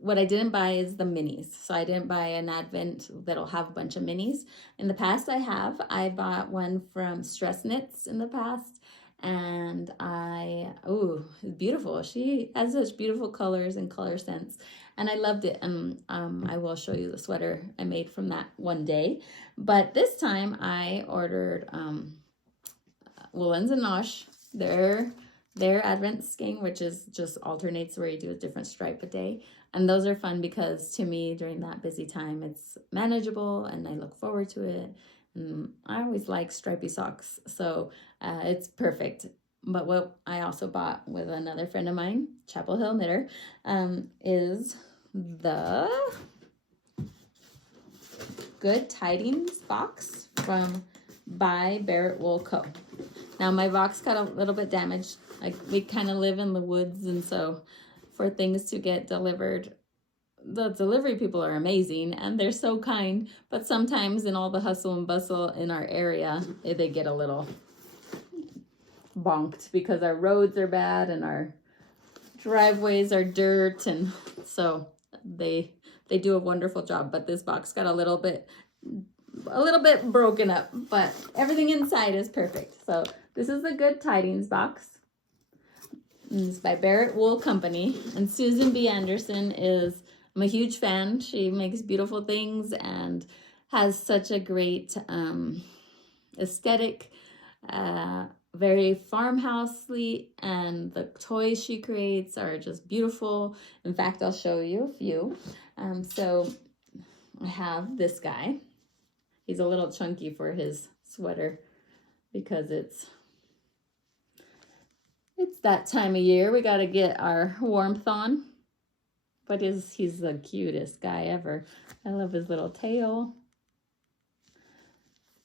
What I didn't buy is the minis. So I didn't buy an Advent that'll have a bunch of minis. In the past I bought one from Stress Knits in the past, and it's beautiful. She has such beautiful colors and color sense, and I loved it. And I will show you the sweater I made from that one day. But this time I ordered Woolens and Nosh, their Advent skein, which is just alternates where you do a different stripe a day. And those are fun because to me during that busy time it's manageable and I look forward to it. And I always like stripy socks, so it's perfect. But what I also bought with another friend of mine, Chapel Hill Knitter, is the Good Tidings box from By Barrett Wool Co. Now my box got a little bit damaged. Like, we kind of live in the woods, and so for things to get delivered, the delivery people are amazing and they're so kind, but sometimes in all the hustle and bustle in our area, they get a little bonked because our roads are bad and our driveways are dirt, and so they do a wonderful job. But this box got a little bit broken up, but everything inside is perfect. So this is the Good Tidings box. It's by Barrett Wool Company, and Susan B. Anderson I'm a huge fan. She makes beautiful things and has such a great aesthetic, very farmhousely, and the toys she creates are just beautiful. In fact, I'll show you a few. So I have this guy. He's a little chunky for his sweater because it's It's that time of year. We got to get our warmth on. But he's the cutest guy ever. I love his little tail.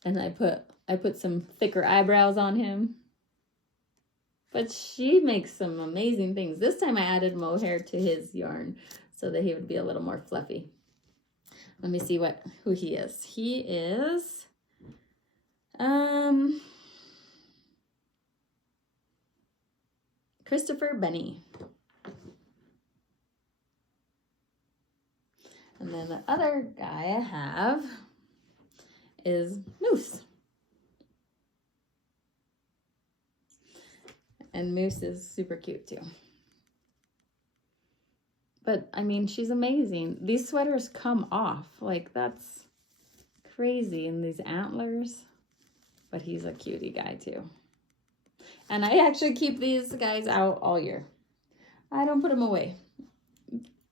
And I put some thicker eyebrows on him. But she makes some amazing things. This time I added mohair to his yarn so that he would be a little more fluffy. Let me see who he is. He is Christopher Bunny. And then the other guy I have is Moose. And Moose is super cute too. But I mean, she's amazing. These sweaters come off. Like, that's crazy. And these antlers. But he's a cutie guy too. And I actually keep these guys out all year. I don't put them away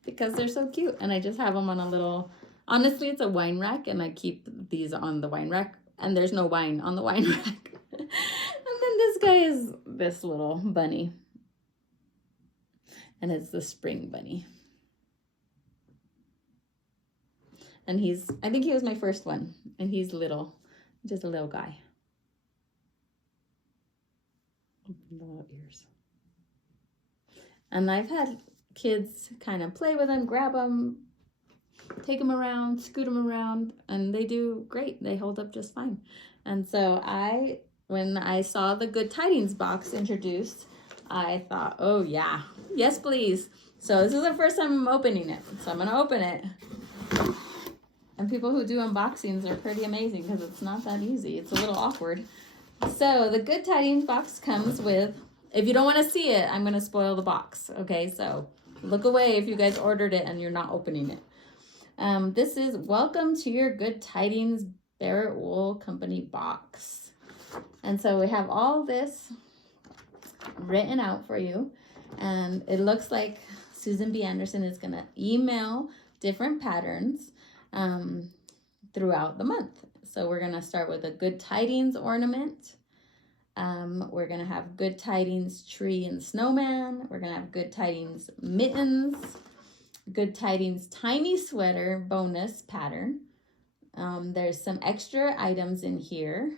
because they're so cute. And I just have them on a little, honestly, it's a wine rack. And I keep these on the wine rack. And there's no wine on the wine rack. And then this guy is this little bunny. And it's the spring bunny. And I think he was my first one. And he's little, just a little guy. Little ears. And I've had kids kind of play with them, grab them, take them around, scoot them around, and they do great. They hold up just fine. And so when I saw the Good Tidings box introduced, I thought, oh yeah, yes please. So this is the first time I'm opening it. So I'm gonna open it. And people who do unboxings are pretty amazing because it's not that easy. It's a little awkward. So the Good Tidings box comes with, if you don't want to see it, I'm going to spoil the box. Okay, so look away if you guys ordered it and you're not opening it. This is Welcome to Your Good Tidings Barrett Wool Company box. And so we have all this written out for you. And it looks like Susan B. Anderson is going to email different patterns throughout the month. So we're going to start with a Good Tidings ornament. We're going to have Good Tidings tree and snowman. We're going to have Good Tidings mittens. Good Tidings tiny sweater bonus pattern. There's some extra items in here.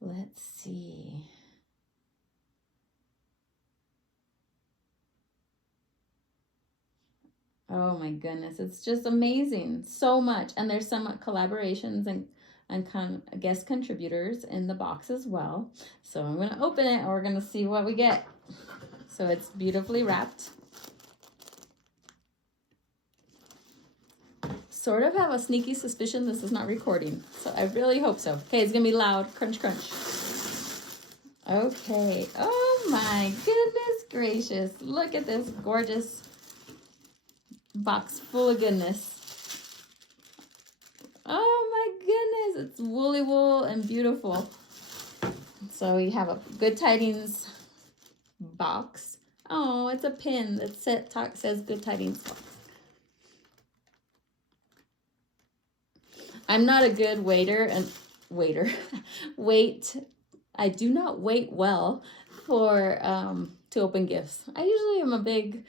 Let's see. Oh my goodness, it's just amazing. So much. And there's some collaborations and guest contributors in the box as well. So I'm going to open it and we're going to see what we get. So it's beautifully wrapped. Sort of have a sneaky suspicion this is not recording. So I really hope so. Okay, it's going to be loud. Crunch, crunch. Okay. Oh my goodness gracious. Look at this gorgeous box full of goodness. Oh my goodness, it's woolly wool and beautiful. So we have a Good Tidings box. Oh, it's a pin that says Good Tidings box. I'm not a good I do not wait well for to open gifts. I usually am a big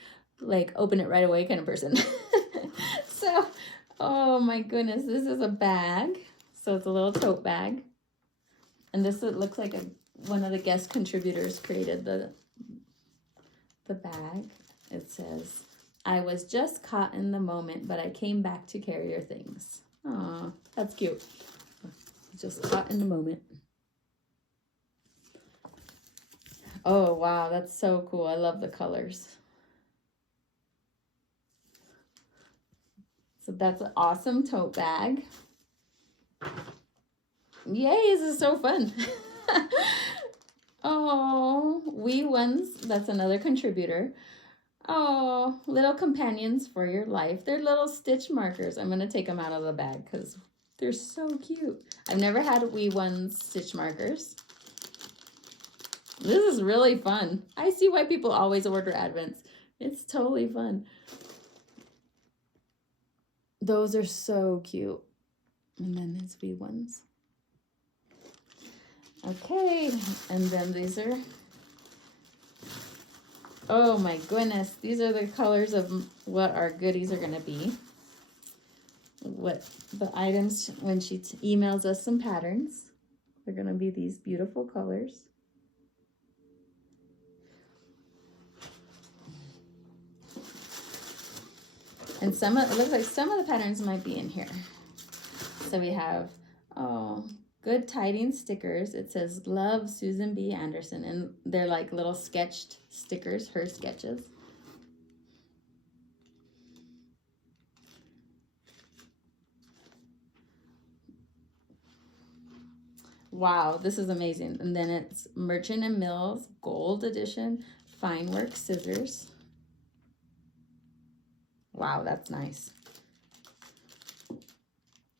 open it right away kind of person. So, oh my goodness, this is a bag. So it's a little tote bag. And this looks like one of the guest contributors created the bag. It says, I was just caught in the moment, but I came back to carry your things. Aw, that's cute. Just caught in the moment. Oh, wow, that's so cool. I love the colors. So that's an awesome tote bag. Yay, this is so fun. Oh, wee ones, that's another contributor. Oh, little companions for your life. They're little stitch markers. I'm going to take them out of the bag because they're so cute. I've never had wee ones stitch markers. This is really fun. I see why people always order Advents. It's totally fun. Those are so cute. And then there's wee ones. Okay, and then these are, oh my goodness, these are the colors of what our goodies are gonna be. What the items, when she emails us some patterns, they're gonna be these beautiful colors. And it looks like some of the patterns might be in here. So we have, oh, Good Tidings stickers. It says, love, Susan B. Anderson. And they're like little sketched stickers, her sketches. Wow, this is amazing. And then it's Merchant and Mills Gold Edition Fine Work Scissors. Wow, that's nice.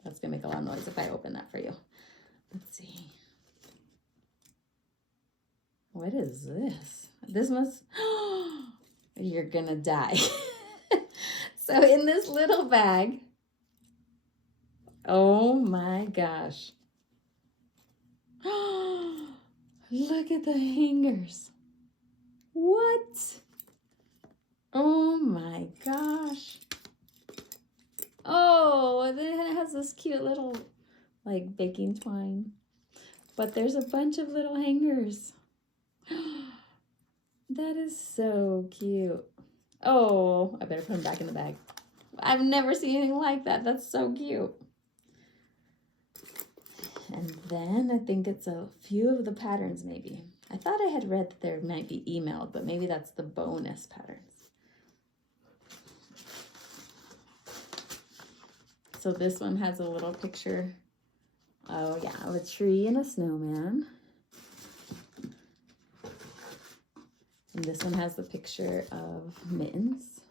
That's gonna make a lot of noise if I open that for you. Let's see. What is this? This must, you're gonna die. So in this little bag, oh my gosh. Look at the hangers. What? Oh my gosh. Oh, then it has this cute little like baking twine. But there's a bunch of little hangers. That is so cute. Oh, I better put them back in the bag. I've never seen anything like that. That's so cute. And then I think it's a few of the patterns maybe. I thought I had read that there might be emailed, but maybe that's the bonus patterns. So this one has a little picture. Oh yeah, of a tree and a snowman. And this one has the picture of mittens.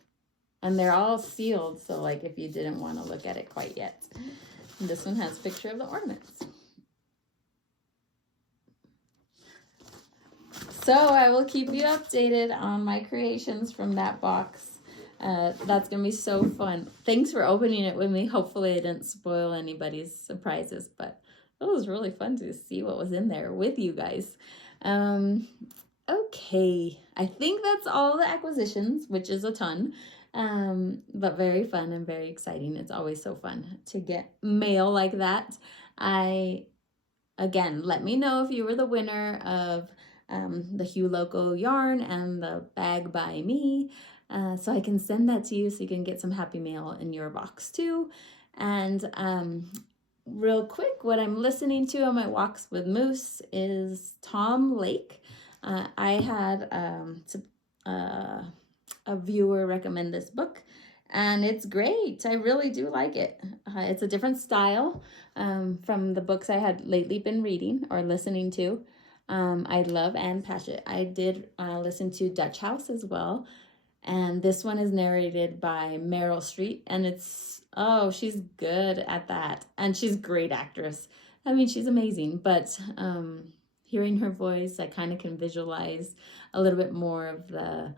And they're all sealed, so like if you didn't want to look at it quite yet. And this one has a picture of the ornaments. So I will keep you updated on my creations from that box. That's going to be so fun. Thanks for opening it with me. Hopefully I didn't spoil anybody's surprises, but it was really fun to see what was in there with you guys. Okay, I think that's all the acquisitions, which is a ton, but very fun and very exciting. It's always so fun to get mail like that. Again, let me know if you were the winner of the Hue Loco yarn and the bag by me, so I can send that to you so you can get some happy mail in your box too. And real quick, what I'm listening to on my walks with Moose is Tom Lake. I had a viewer recommend this book, and it's great. I really do like it. It's a different style from the books I had lately been reading or listening to. I love Anne Patchett. I did listen to Dutch House as well. And this one is narrated by Meryl Streep. And it's, oh, she's good at that. And she's a great actress. I mean, she's amazing. But hearing her voice, I kind of can visualize a little bit more of the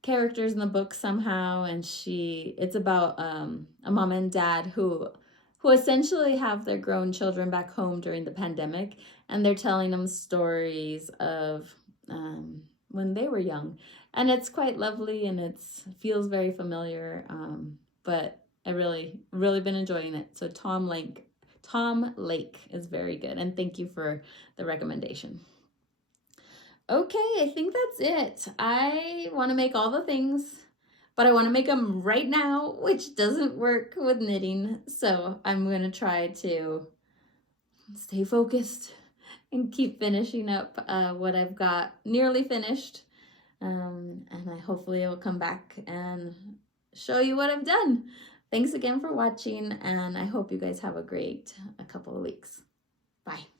characters in the book somehow. And it's about a mom and dad who essentially have their grown children back home during the pandemic, and they're telling them stories of when they were young. And it's quite lovely, and it feels very familiar, but I really been enjoying it. So Tom Lake is very good, and thank you for the recommendation. Okay, I think that's it. I want to make all the things, but I want to make them right now, which doesn't work with knitting. So I'm going to try to stay focused and keep finishing up what I've got nearly finished. And I hopefully will come back and show you what I've done. Thanks again for watching, and I hope you guys have a great couple of weeks. Bye.